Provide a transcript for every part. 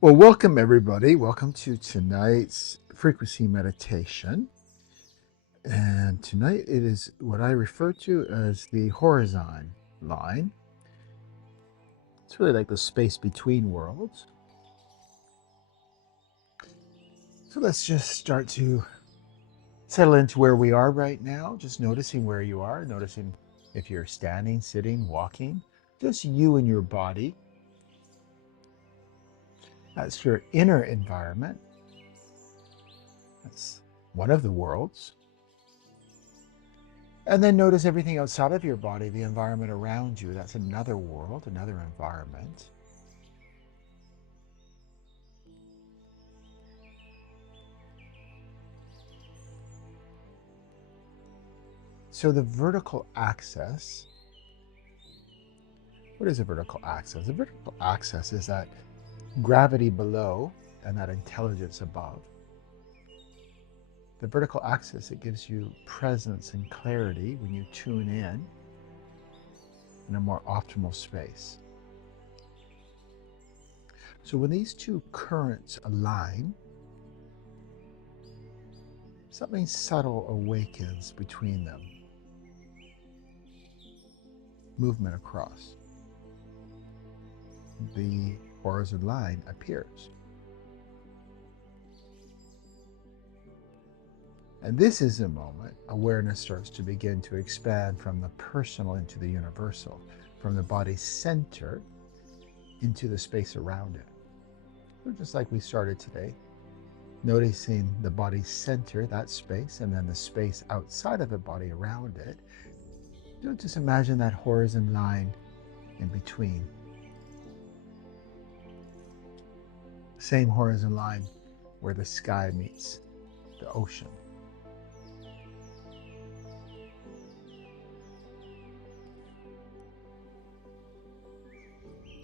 Well, welcome everybody. Welcome to tonight's frequency meditation. And tonight it is what I refer to as the horizon line. It's really like the space between worlds. So let's just start to settle into where we are right now, just noticing where you are, noticing if you're standing, sitting, walking, just you and your body. That's your inner environment. That's one of the worlds. And then notice everything outside of your body, the environment around you. That's another world, another environment. So the vertical axis, what is a vertical axis? The vertical axis is that gravity below and that intelligence above. The vertical axis, it gives you presence and clarity when you tune in a more optimal space. So when these two currents align, something subtle awakens between them. Movement across. The horizon line appears. And this is the moment awareness starts to begin to expand from the personal into the universal, from the body's center into the space around it. So just like we started today, noticing the body's center, that space, and then the space outside of the body around it. Just imagine that horizon line in between. Same horizon line where the sky meets the ocean.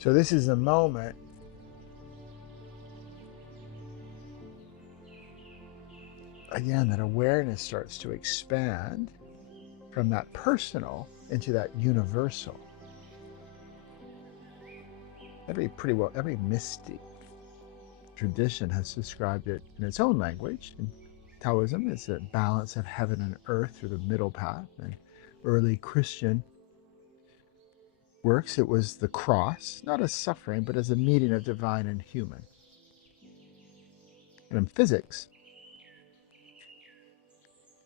So this is a moment again that awareness starts to expand from that personal into that universal. Every mystic tradition has described it in its own language. In Taoism, it's a balance of heaven and earth through the middle path. And early Christian works, it was the cross, not as suffering, but as a meeting of divine and human. And in physics,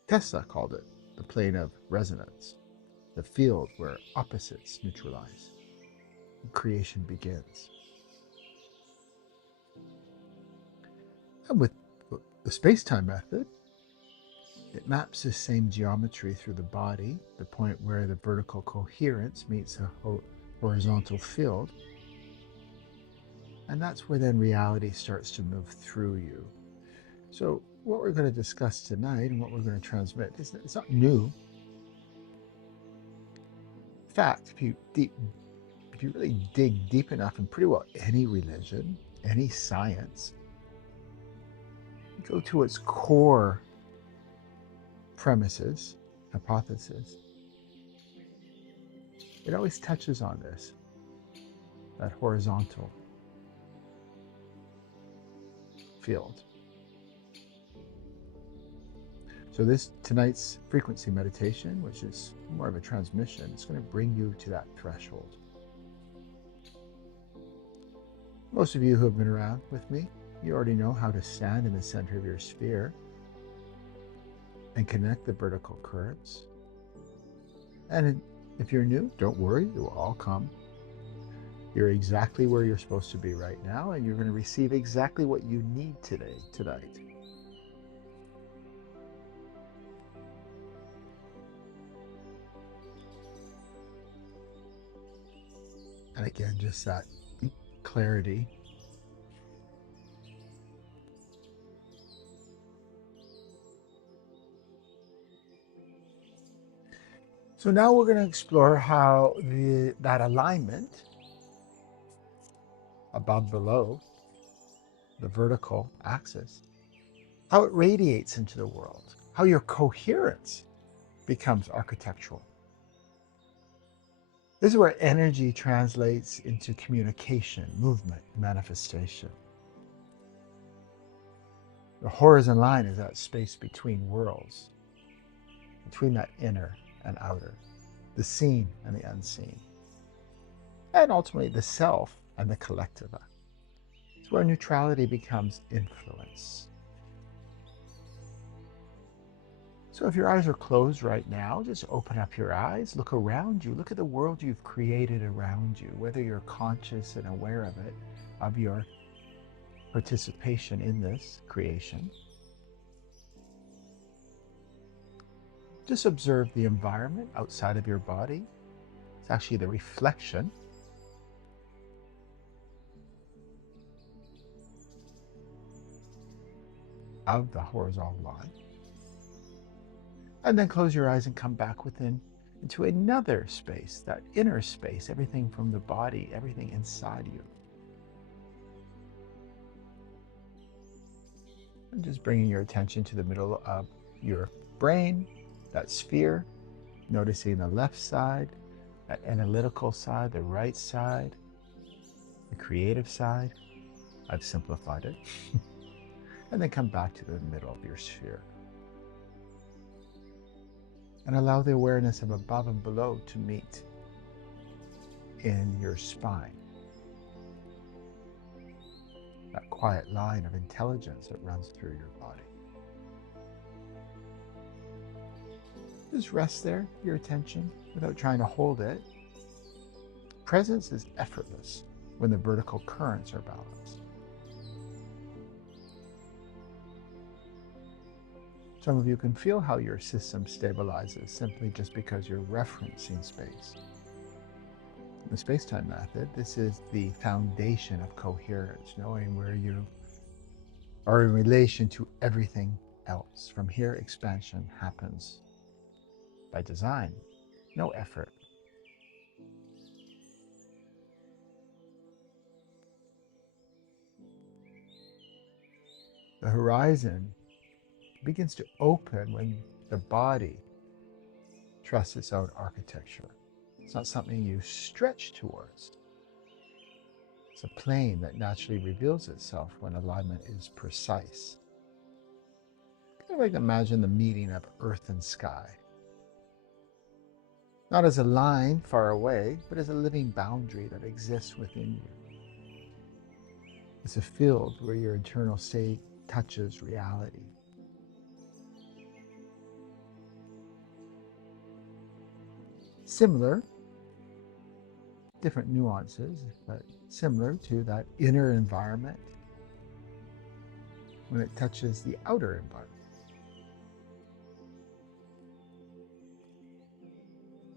Tesla called it the plane of resonance, the field where opposites neutralize and creation begins. And with the Spacetime Method, it maps the same geometry through the body, the point where the vertical coherence meets a horizontal field. And that's where then reality starts to move through you. So what we're going to discuss tonight and what we're going to transmit, it's not new. In fact, if you really dig deep enough in pretty well any religion, any science, you go to its core premises, hypothesis, it always touches on this, that horizontal field. So tonight's frequency meditation, which is more of a transmission, it's going to bring you to that threshold. Most of you who have been around with me, you already know how to stand in the center of your sphere and connect the vertical currents. And if you're new, don't worry, it will all come. You're exactly where you're supposed to be right now, and you're going to receive exactly what you need tonight. And again, just that clarity. So now we're going to explore how that alignment above, below, the vertical axis, how it radiates into the world, how your coherence becomes architectural. This is where energy translates into communication, movement, manifestation. The horizon line is that space between worlds, between that inner and outer, the seen and the unseen, and ultimately the self and the collective. It's where neutrality becomes influence. So if your eyes are closed right now, just open up your eyes, look around you, look at the world you've created around you, whether you're conscious and aware of it, of your participation in this creation. Just observe the environment outside of your body. It's actually the reflection of the horizontal line. And then close your eyes and come back within into another space, that inner space, everything from the body, everything inside you. And just bringing your attention to the middle of your brain, that sphere, noticing the left side, that analytical side, the right side, the creative side. I've simplified it. And then come back to the middle of your sphere. And allow the awareness of above and below to meet in your spine. That quiet line of intelligence that runs through your body. Just rest there, your attention, without trying to hold it. Presence is effortless when the vertical currents are balanced. Some of you can feel how your system stabilizes simply just because you're referencing space. In the Spacetime Method, this is the foundation of coherence, knowing where you are in relation to everything else. From here, expansion happens by design, no effort. The horizon begins to open when the body trusts its own architecture. It's not something you stretch towards. It's a plane that naturally reveals itself when alignment is precise. Kind of like imagine the meeting of earth and sky. Not as a line far away, but as a living boundary that exists within you. It's a field where your internal state touches reality. Similar, different nuances, but similar to that inner environment when it touches the outer environment.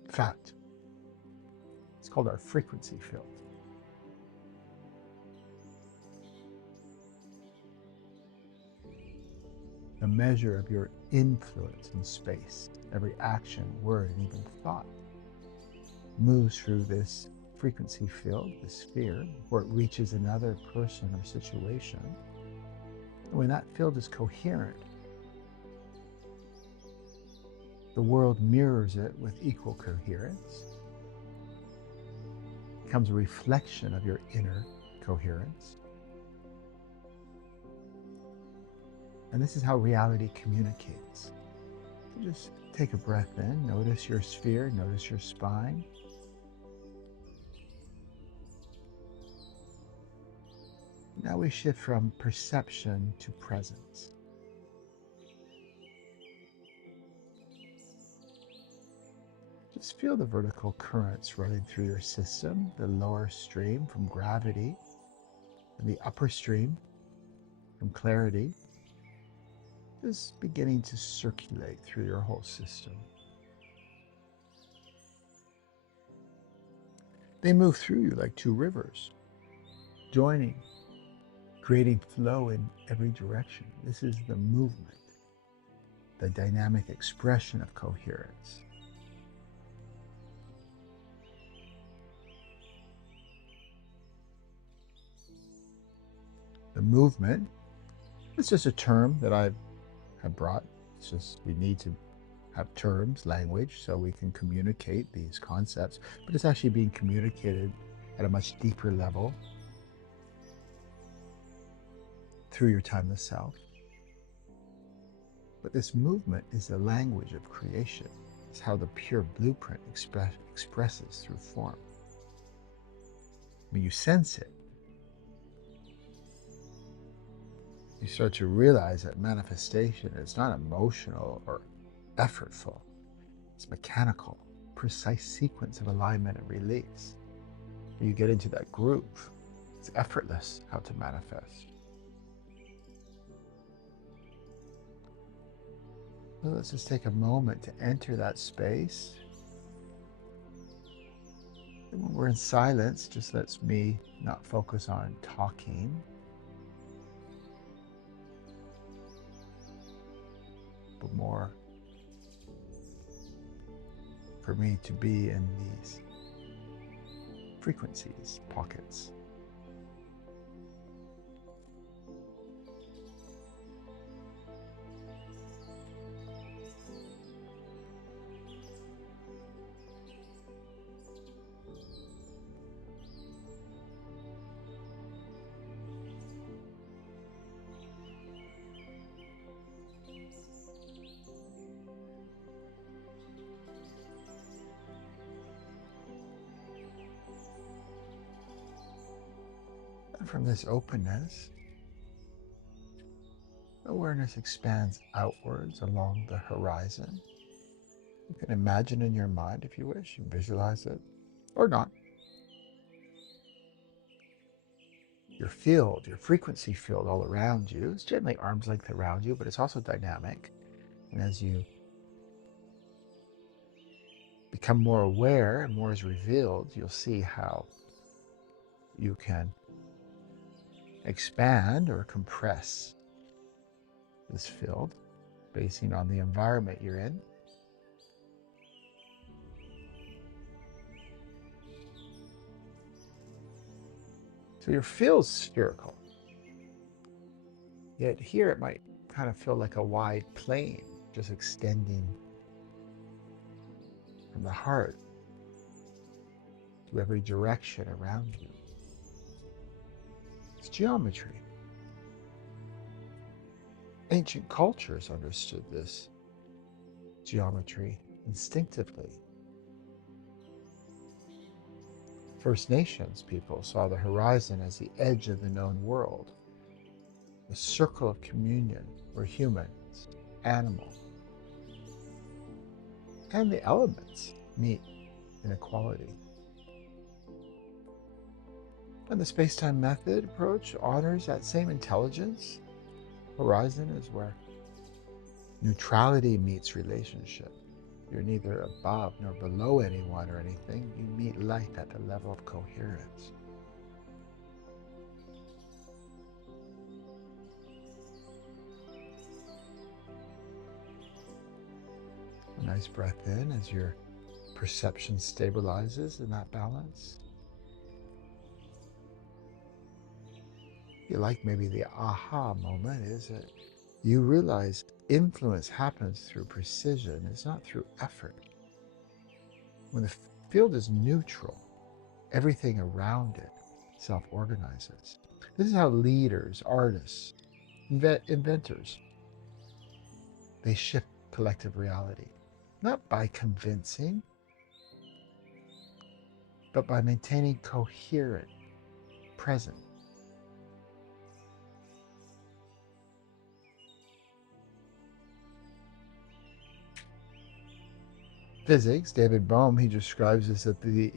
In fact, it's called our frequency field. The measure of your influence in space, every action, word, and even thought moves through this frequency field, the sphere, before it reaches another person or situation. And when that field is coherent, the world mirrors it with equal coherence. It becomes a reflection of your inner coherence. And this is how reality communicates. So just take a breath in, notice your sphere, notice your spine. Now we shift from perception to presence. Just feel the vertical currents running through your system, the lower stream from gravity, and the upper stream from clarity, just beginning to circulate through your whole system. They move through you like two rivers, joining, creating flow in every direction. This is the movement, the dynamic expression of coherence. The movement, it's just a term that I have brought. It's just we need to have terms, language, so we can communicate these concepts, but it's actually being communicated at a much deeper level through your timeless self. But this movement is the language of creation. It's how the pure blueprint expresses through form. When you sense it, you start to realize that manifestation is not emotional or effortful. It's mechanical, precise sequence of alignment and release. When you get into that groove, it's effortless how to manifest. So let's just take a moment to enter that space. And when we're in silence, just lets me not focus on talking, but more for me to be in these frequencies, pockets. And from this openness, awareness expands outwards along the horizon. You can imagine in your mind, if you wish, and visualize it, or not. Your field, your frequency field all around you is generally arm's length around you, but it's also dynamic. And as you become more aware and more is revealed, you'll see how you can expand or compress this field basing on the environment you're in. So your field's spherical, yet here it might kind of feel like a wide plane just extending from the heart to every direction around you. It's geometry. Ancient cultures understood this geometry instinctively. First Nations people saw the horizon as the edge of the known world, the circle of communion where humans, animals, and the elements meet in equality. And the Spacetime Method approach honors that same intelligence. Horizon is where neutrality meets relationship. You're neither above nor below anyone or anything. You meet light at the level of coherence. A nice breath in as your perception stabilizes in that balance. You like maybe the aha moment is that you realize influence happens through precision. It's not through effort. When the field is neutral, everything around it self-organizes. This is how leaders, artists, inventors, they shift collective reality, not by convincing, but by maintaining coherent, present. Physics, David Bohm, he describes this as the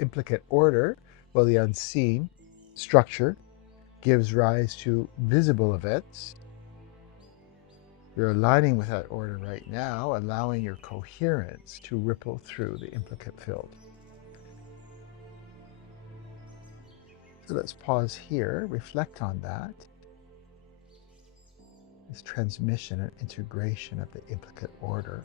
implicate order, while the unseen structure gives rise to visible events. You're aligning with that order right now, allowing your coherence to ripple through the implicate field. So let's pause here, reflect on that. This transmission and integration of the implicate order.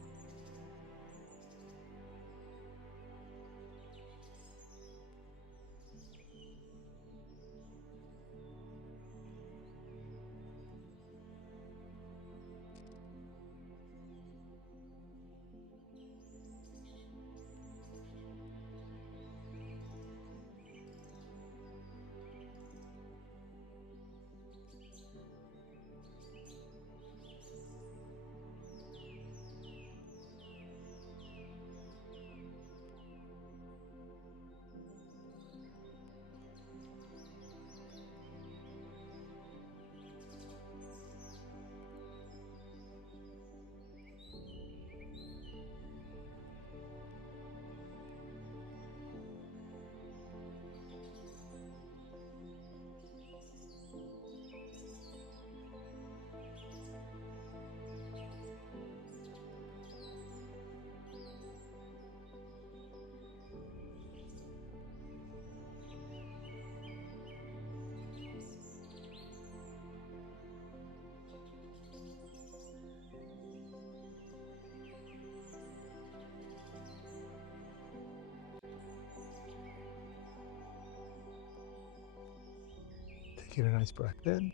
Taking a nice breath in.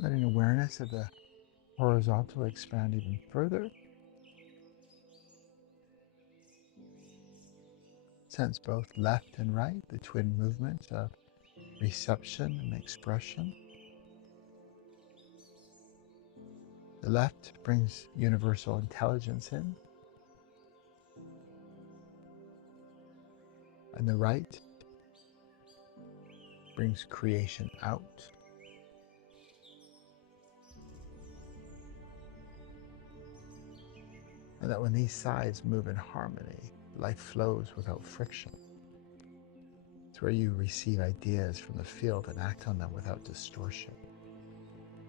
Letting awareness of the horizontal expand even further. Sense both left and right, the twin movements of reception and expression. The left brings universal intelligence in, and the right brings creation out. And that when these sides move in harmony, life flows without friction. It's where you receive ideas from the field and act on them without distortion.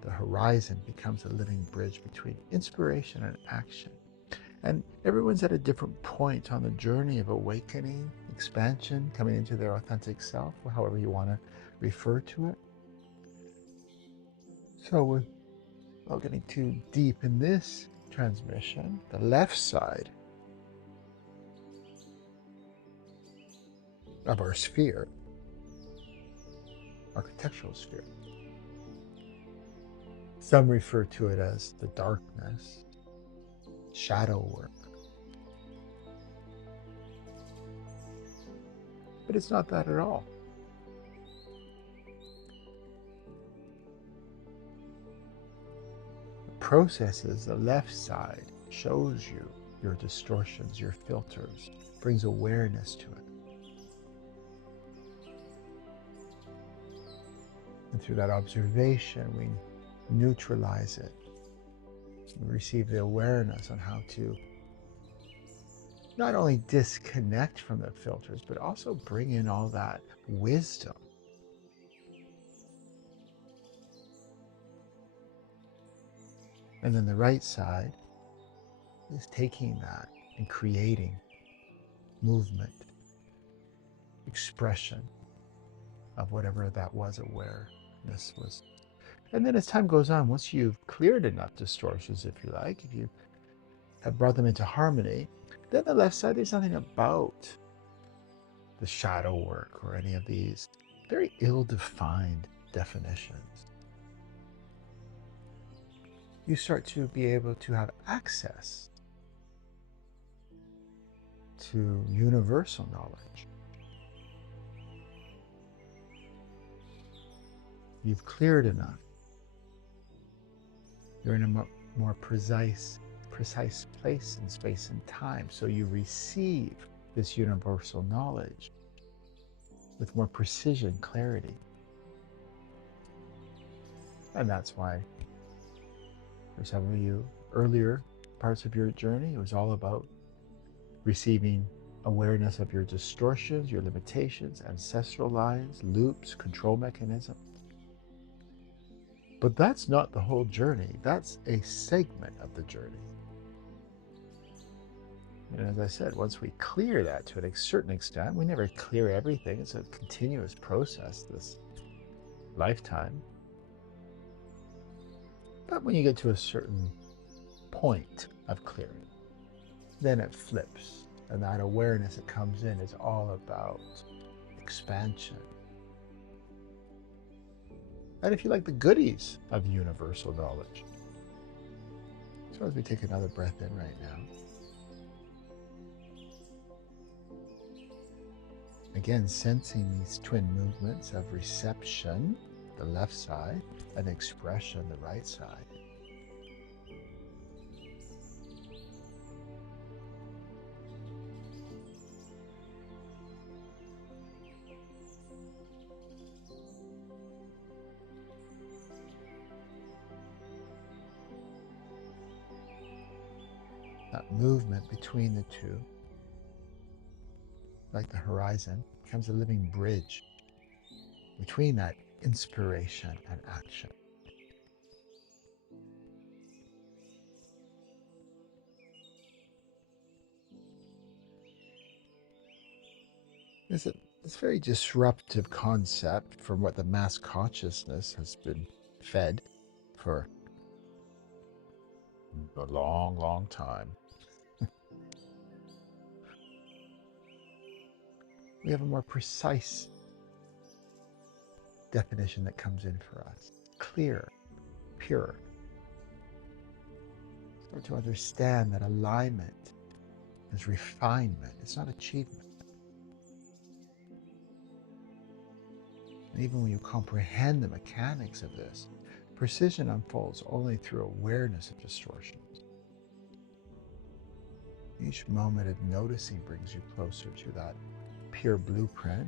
The horizon becomes a living bridge between inspiration and action. And everyone's at a different point on the journey of awakening, expansion, coming into their authentic self, or however you want to refer to it. So without getting too deep in this transmission, the left side of our sphere, architectural sphere, some refer to it as the darkness, shadow work. But it's not that at all. The process is the left side shows you your distortions, your filters, brings awareness to it. And through that observation, we neutralize it. We receive the awareness on how to not only disconnect from the filters, but also bring in all that wisdom. And then the right side is taking that and creating movement, expression of whatever that was awareness was. And then as time goes on, once you've cleared enough distortions, if you like, if you have brought them into harmony, then the left side, there's nothing about the shadow work or any of these very ill-defined definitions. You start to be able to have access to universal knowledge. You've cleared enough. You're in a more precise place in space and time, so you receive this universal knowledge with more precision, clarity. And that's why for some of you, earlier parts of your journey, it was all about receiving awareness of your distortions, your limitations, ancestral lines, loops, control mechanisms. But that's not the whole journey. That's a segment of the journey. And as I said, once we clear that to a certain extent, we never clear everything. It's a continuous process, this lifetime. But when you get to a certain point of clearing, then it flips. And that awareness that comes in is all about expansion. And if you like, the goodies of universal knowledge. So as we take another breath in right now. Again, sensing these twin movements of reception, the left side, and expression, the right side. That movement between the two, like the horizon, becomes a living bridge between that inspiration and action. It's a very disruptive concept from what the mass consciousness has been fed for a long, long time. we have a more precise definition that comes in for us. Clear, pure. Start to understand that alignment is refinement. It's not achievement. And even when you comprehend the mechanics of this, precision unfolds only through awareness of distortions. Each moment of noticing brings you closer to that pure blueprint.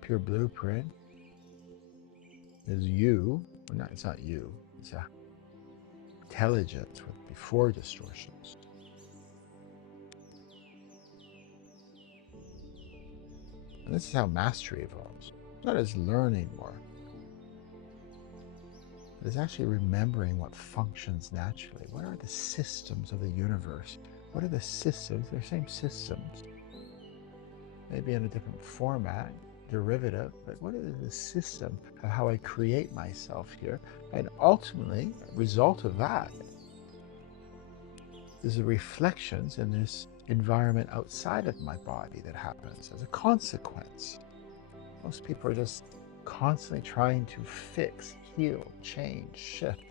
Pure blueprint is you. Well, it's not you. It's a intelligence with before distortions. And this is how mastery evolves. Not as learning more. It is actually remembering what functions naturally. What are the systems of the universe? What are the systems? They're same systems. Maybe in a different format, derivative, but what is the system of how I create myself here? And ultimately, a result of that is the reflections in this environment outside of my body that happens as a consequence. Most people are just constantly trying to fix, heal, change, shift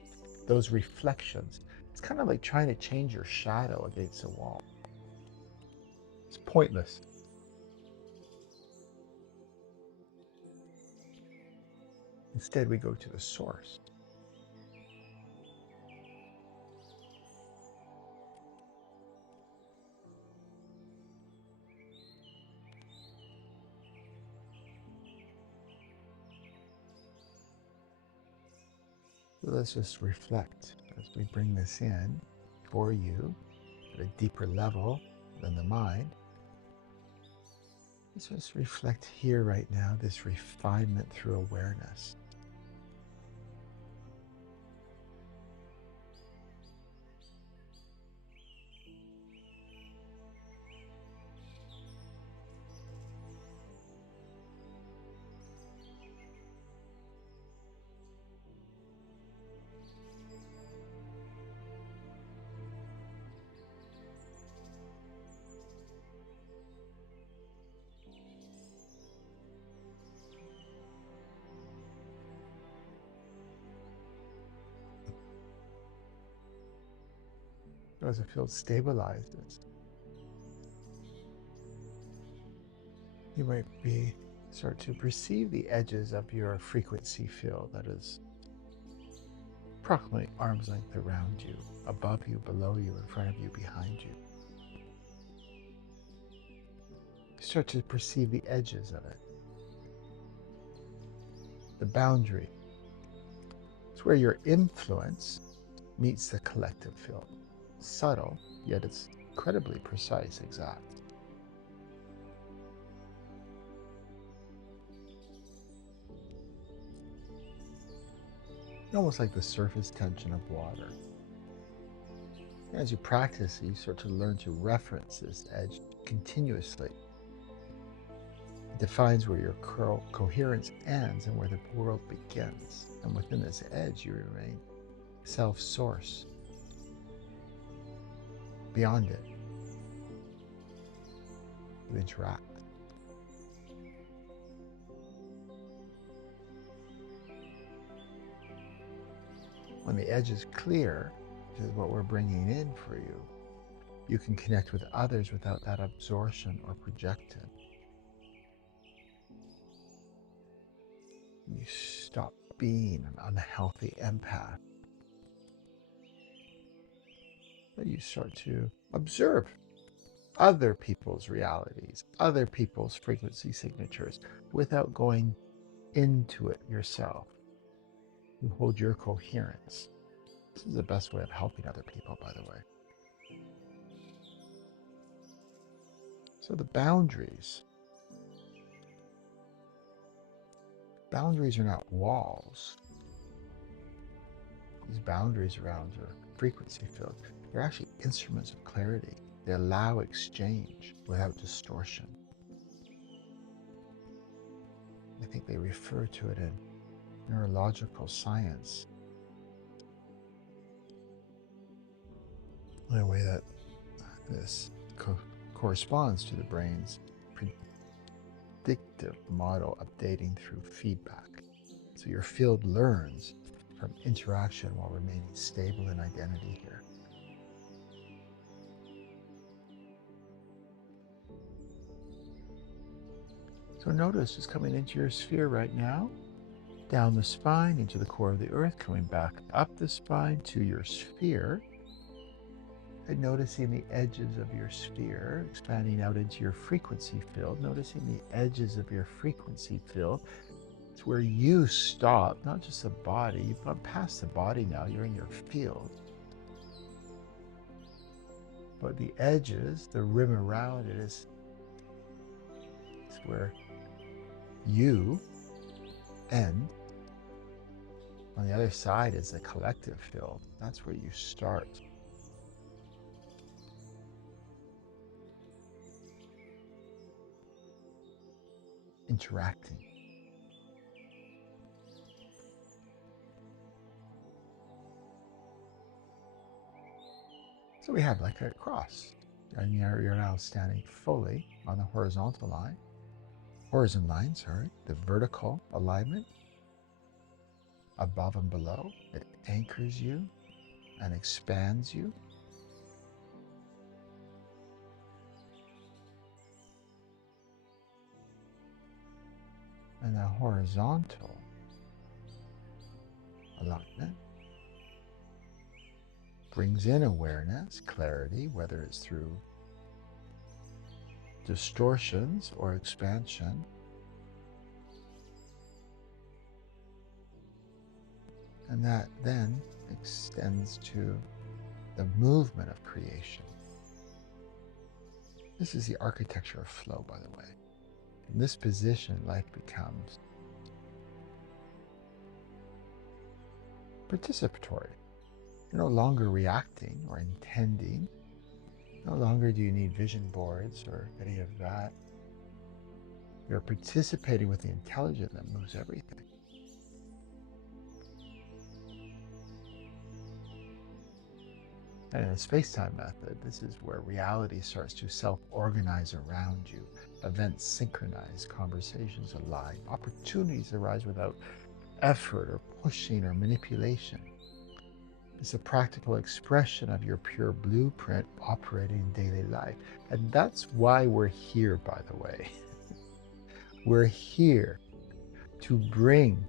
those reflections. It's kind of like trying to change your shadow against a wall. It's pointless. Instead, we go to the source. So let's just reflect as we bring this in for you at a deeper level than the mind. Let's just reflect here right now, this refinement through awareness. As it feels stabilized, you might start to perceive the edges of your frequency field that is approximately arm's length around you, above you, below you, in front of you, behind you. You start to perceive the edges of it. The boundary. It's where your influence meets the collective field. Subtle, yet it's incredibly precise, exact. Almost like the surface tension of water. As you practice, you start to learn to reference this edge continuously. It defines where your coherence ends and where the world begins. And within this edge, you remain self-source. Beyond it, you interact. When the edge is clear, which is what we're bringing in for you, you can connect with others without that absorption or projection. You stop being an unhealthy empath. But you start to observe other people's realities, other people's frequency signatures, without going into it yourself. You hold your coherence. This is the best way of helping other people, by the way. So the boundaries. Boundaries are not walls. These boundaries around your frequency field, they're actually instruments of clarity. They allow exchange without distortion. I think they refer to it in neurological science, in a way that this corresponds to the brain's predictive model updating through feedback. So your field learns from interaction while remaining stable in identity here. So notice just coming into your sphere right now, down the spine, into the core of the earth, coming back up the spine to your sphere, and noticing the edges of your sphere, expanding out into your frequency field, noticing the edges of your frequency field. It's where you stop, not just the body. You've gone past the body now, you're in your field. But the edges, the rim around it is where you end. On the other side is the collective field. That's where you start. Interacting. So we have like a cross, and you're now standing fully on the horizontal line, the vertical alignment, above and below. It anchors you and expands you. And the horizontal alignment brings in awareness, clarity, whether it's through distortions or expansion. And that then extends to the movement of creation. This is the architecture of flow, by the way. In this position, life becomes participatory. You're no longer reacting or intending. No longer do you need vision boards or any of that. You're participating with the intelligence that moves everything. And in the Spacetime Method, this is where reality starts to self-organize around you. Events synchronize, conversations align, opportunities arise without effort or pushing or manipulation. It's a practical expression of your pure blueprint operating in daily life. And that's why we're here, by the way. We're here to bring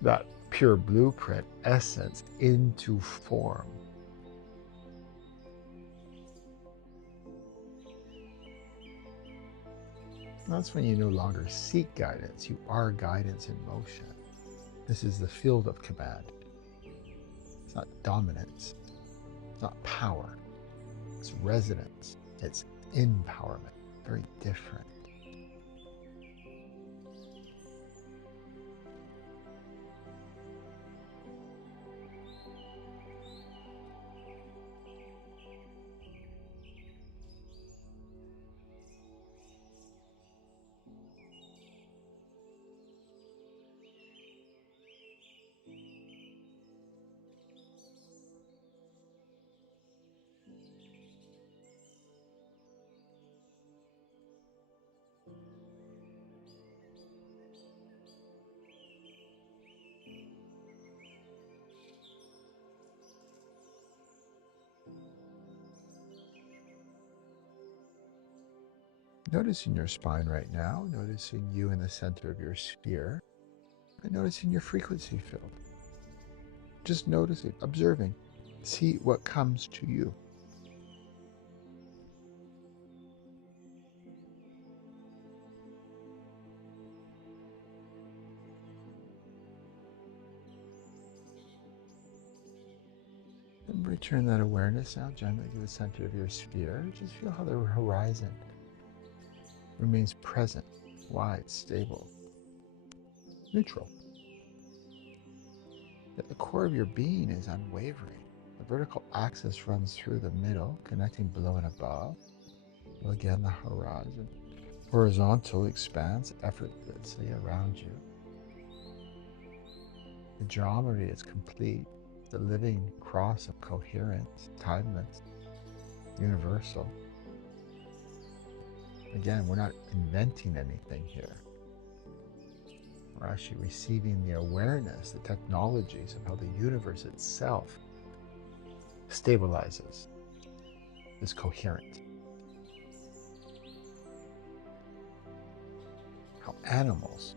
that pure blueprint essence into form. That's when you no longer seek guidance. You are guidance in motion. This is the field of command. It's not dominance. It's not power. It's resonance. It's empowerment. Very different. Noticing your spine right now, noticing you in the center of your sphere, and noticing your frequency field. Just noticing, observing, see what comes to you. And return that awareness now gently to the center of your sphere. Just feel how the horizon remains present, wide, stable, neutral. That the core of your being is unwavering. The vertical axis runs through the middle, connecting below and above. Well, again, the horizon. Horizontal expands effortlessly around you. The geometry is complete. The living cross of coherence, timeless, universal. Again, we're not inventing anything here. We're actually receiving the awareness, the technologies of how the universe itself stabilizes, is coherent. How animals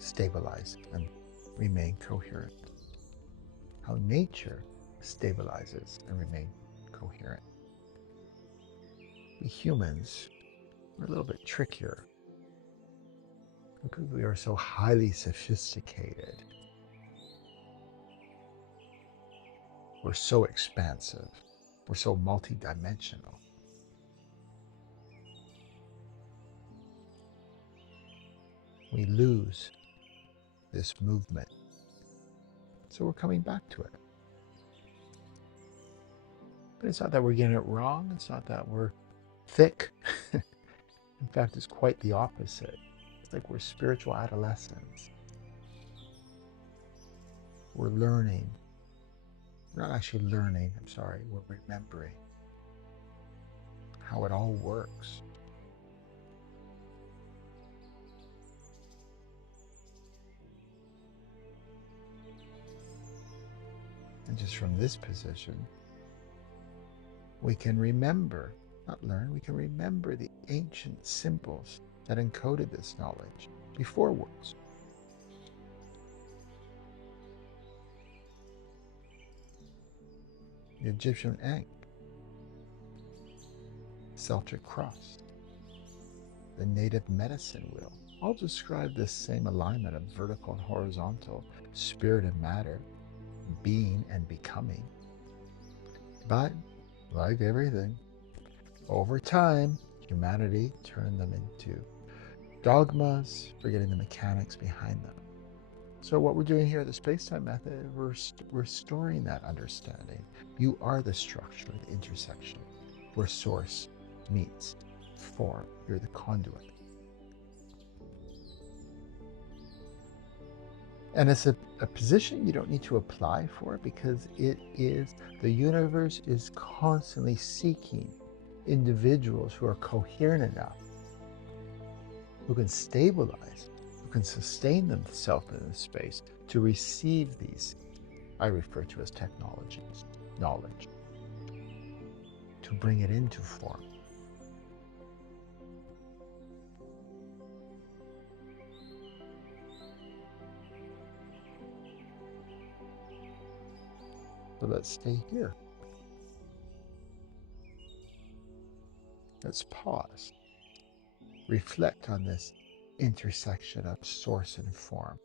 stabilize and remain coherent. How nature stabilizes and remain coherent. We humans are a little bit trickier because we are so highly sophisticated. We're so expansive. We're so multidimensional. We lose this movement. So we're coming back to it. But it's not that we're getting it wrong. It's not that we're thick. In fact, it's quite the opposite. It's like we're spiritual adolescents. We're learning. We're not actually learning, we're remembering how it all works. And just from this position, we can remember, not learn, we can remember the ancient symbols that encoded this knowledge before words. The Egyptian ankh, Celtic cross, the native medicine wheel, all describe this same alignment of vertical and horizontal, spirit and matter, being and becoming. But, like everything, over time, humanity turned them into dogmas, forgetting the mechanics behind them. So what we're doing here at the Spacetime Method, we're restoring that understanding. You are the structure, the intersection, where source meets form. You're the conduit. And it's a position you don't need to apply for, because the universe is constantly seeking individuals who are coherent enough, who can stabilize, who can sustain themselves in this space to receive these, I refer to as technologies, knowledge, to bring it into form. So let's stay here. Let's pause. Reflect on this intersection of source and form.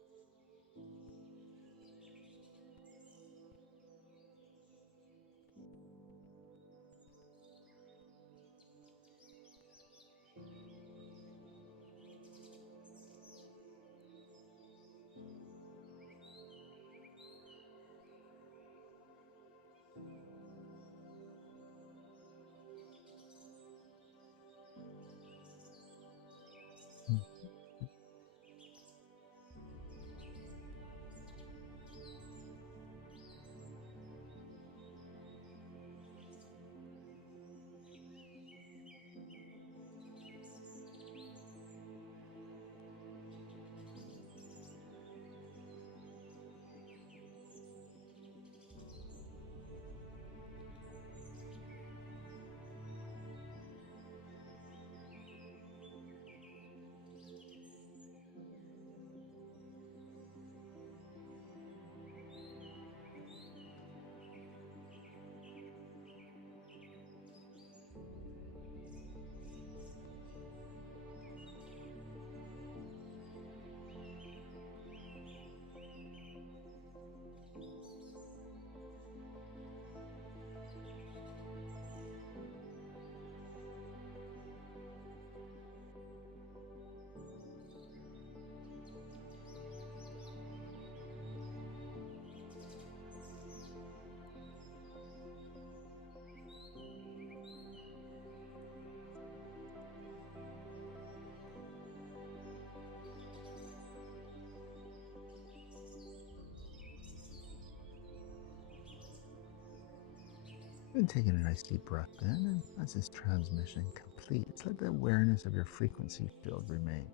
And taking a nice deep breath in, and as this transmission completes, let the awareness of your frequency field remain.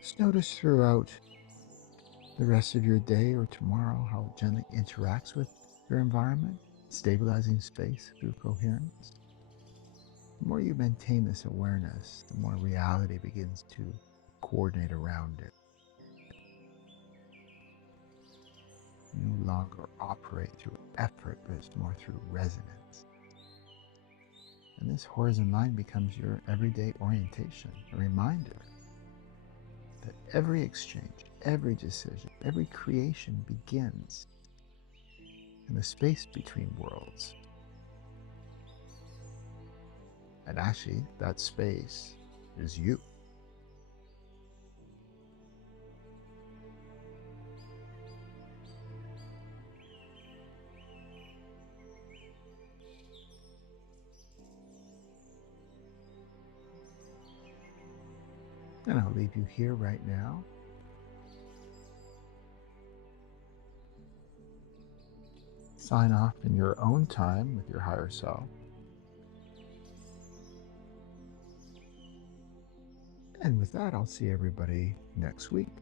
Just notice throughout the rest of your day or tomorrow how it gently interacts with your environment, stabilizing space through coherence. The more you maintain this awareness, the more reality begins to coordinate around it. You no longer operate through effort, but it's more through resonance. And this horizon line becomes your everyday orientation, a reminder that every exchange, every decision, every creation begins in the space between worlds. And actually, that space is you. And I'll leave you here right now. Sign off in your own time with your higher self. And with that, I'll see everybody next week.